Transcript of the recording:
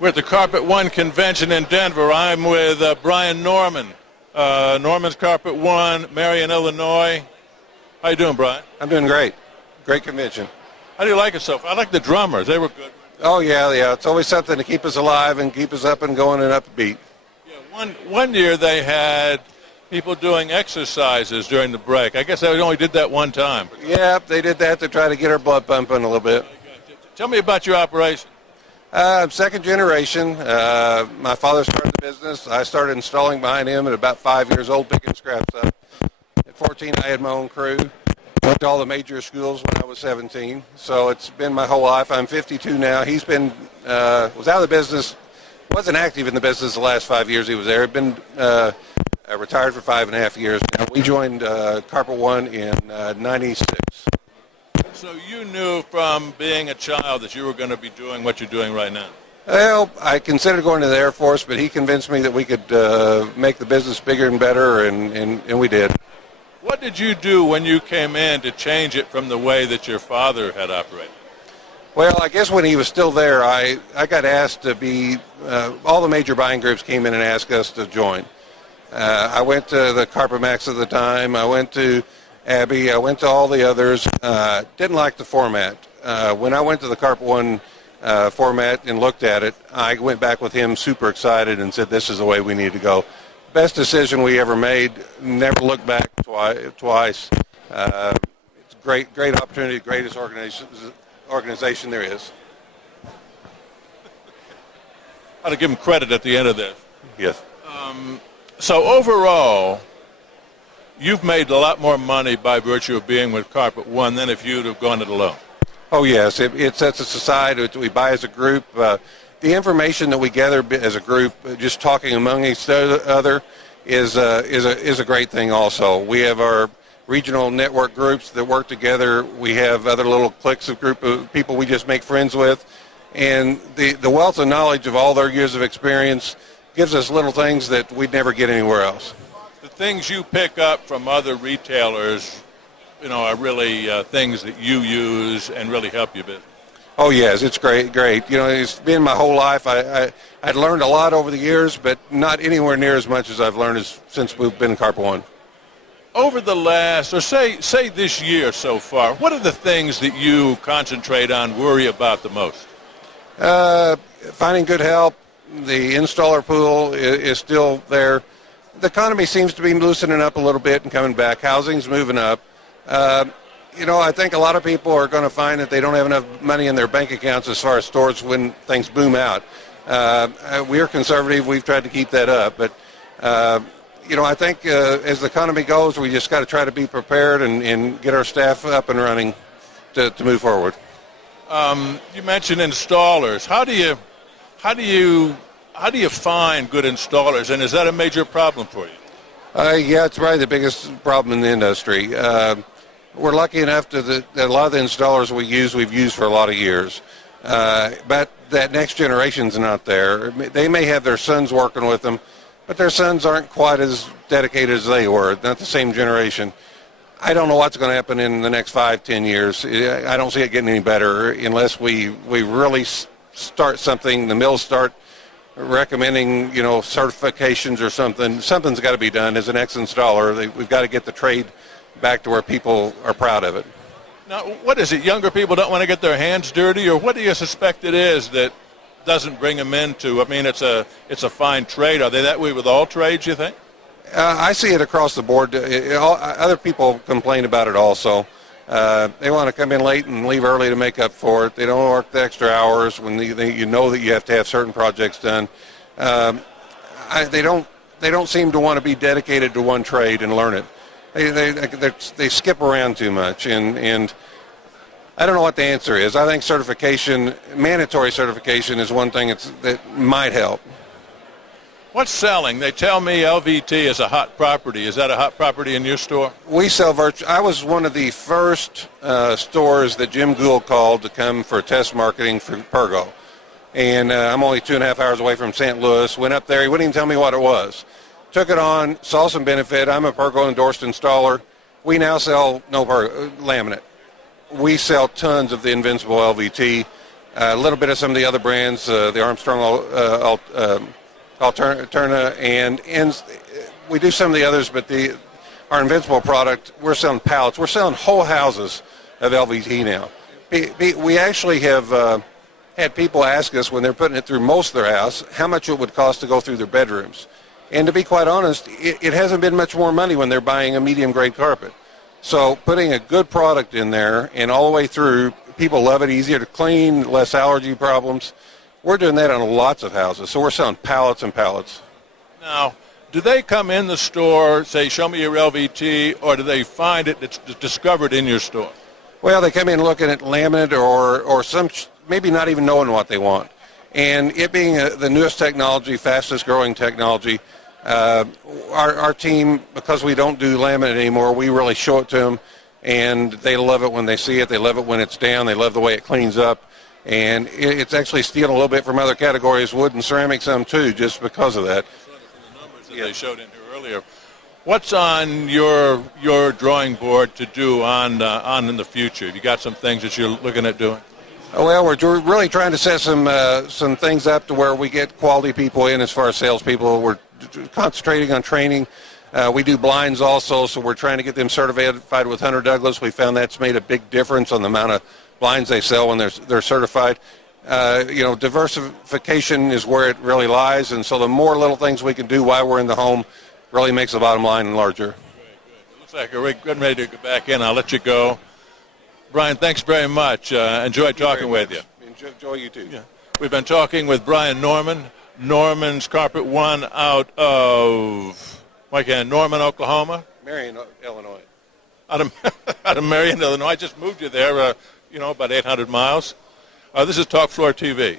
We're at the Carpet One convention in Denver. I'm with Brian Norman. Norman's Carpet One, Marion, Illinois. How you doing, Brian? I'm doing great. Great convention. How do you like it so far? I like the drummers. They were good. Oh, yeah. It's always something to keep us alive and keep us up and going and upbeat. Yeah, one year they had people doing exercises during the break. I guess they only did that one time. Yeah, they did that to try to get our blood pumping a little bit. Tell me about your operation. I'm second generation. My father started the business. I started installing behind him at about 5 years old, picking scraps up. At 14, I had my own crew. Went to all the major schools when I was 17. So it's been my whole life. I'm 52 now. He's been, was out of the business, wasn't active in the business the last 5 years he was there. He'd been retired for 5.5 years. Now, we joined Carpet One in 96. So you knew from being a child that you were going to be doing what you're doing right now? Well, I considered going to the Air Force, but he convinced me that we could make the business bigger and better, and we did. What did you do when you came in to change it from the way that your father had operated? Well, I guess when he was still there, I got asked to be, all the major buying groups came in and asked us to join. I went to the Carpet Max at the time. I went to Abby. I went to all the others. Didn't like the format. When I went to the Carpet One format and looked at it, I went back with him super excited and said, this is the way we need to go. Best decision we ever made. Never looked back twice. It's a great opportunity, greatest organization there is. I ought to give him credit at the end of this. Yes. So overall, you've made a lot more money by virtue of being with Carpet One than if you'd have gone it alone. Oh, yes. It sets us aside. We buy as a group. The information that we gather as a group, just talking among each other, is a great thing also. We have our regional network groups that work together. We have other little cliques of group of people we just make friends with. And the wealth of knowledge of all their years of experience gives us little things that we'd never get anywhere else. The things you pick up from other retailers, are really things that you use and really help your business. Oh, yes, it's great. It's been my whole life. I'd learned a lot over the years, but not anywhere near as much as I've learned since we've been in Carpet One. Over the last, or say this year so far, what are the things that you concentrate on, worry about the most? Finding good help. The installer pool is still there. The economy seems to be loosening up a little bit and coming back. Housing's moving up. I think a lot of people are going to find that they don't have enough money in their bank accounts as far as stores when things boom out. We're conservative. We've tried to keep that up. But, I think as the economy goes, we just got to try to be prepared and get our staff up and running to move forward. You mentioned installers. How do you find good installers, and is that a major problem for you? Yeah, it's probably the biggest problem in the industry. We're lucky enough that a lot of the installers we've used for a lot of years. But that next generation's not there. They may have their sons working with them, but their sons aren't quite as dedicated as they were, not the same generation. I don't know what's going to happen in the next 5-10 years. I don't see it getting any better unless we really start something, the mills start recommending, certifications or something. Something's got to be done. As an ex-installer, we've got to get the trade back to where people are proud of it. Now, what is it? Younger people don't want to get their hands dirty, or what do you suspect it is that doesn't bring them into? I mean, it's a fine trade. Are they that way with all trades, you think? I see it across the board. Other people complain about it also. They want to come in late and leave early to make up for it. They don't work the extra hours when you know that you have to have certain projects done. They don't seem to want to be dedicated to one trade and learn it. They skip around too much, and I don't know what the answer is. I think mandatory certification is one thing that might help. What's selling? They tell me LVT is a hot property. Is that a hot property in your store? We sell I was one of the first stores that Jim Gould called to come for test marketing for Pergo. And I'm only 2.5 hours away from St. Louis. Went up there. He wouldn't even tell me what it was. Took it on, saw some benefit. I'm a Pergo endorsed installer. We now sell no Pergo laminate. We sell tons of the Invincible LVT. a little bit of some of the other brands, the Armstrong Alterna, and we do some of the others, but our Invincible product, we're selling pallets. We're selling whole houses of LVT now. We actually have had people ask us when they're putting it through most of their house how much it would cost to go through their bedrooms. And to be quite honest, it hasn't been much more money when they're buying a medium-grade carpet. So putting a good product in there and all the way through, people love it, easier to clean, less allergy problems. We're doing that on lots of houses. So we're selling pallets and pallets. Now, do they come in the store, say, show me your LVT, or do they find it that's discovered in your store? Well, they come in looking at laminate or some, maybe not even knowing what they want. And it being the newest technology, fastest growing technology, our team, because we don't do laminate anymore, we really show it to them, and they love it when they see it. They love it when it's down. They love the way it cleans up. And it's actually stealing a little bit from other categories, wood and ceramic some too, just because of that. The numbers that they showed in here earlier. What's on your drawing board to do on in the future? You got some things that you're looking at doing? Oh, well, we're really trying to set some things up to where we get quality people in as far as salespeople. We're concentrating on training. We do blinds also, so we're trying to get them certified with Hunter Douglas. We found that's made a big difference on the amount of blinds they sell when they're certified. Diversification is where it really lies, and so the more little things we can do while we're in the home really makes the bottom line larger. Good. It looks like we're getting ready to get back in. I'll let you go. Brian, thanks very much. Enjoyed talking with you. Enjoy you too. Yeah. We've been talking with Brian Norman, Norman's Carpet One out of Norman, Oklahoma. Marion, Illinois. Out of Marion, Illinois. I just moved you there, about 800 miles. This is Talk Floor TV.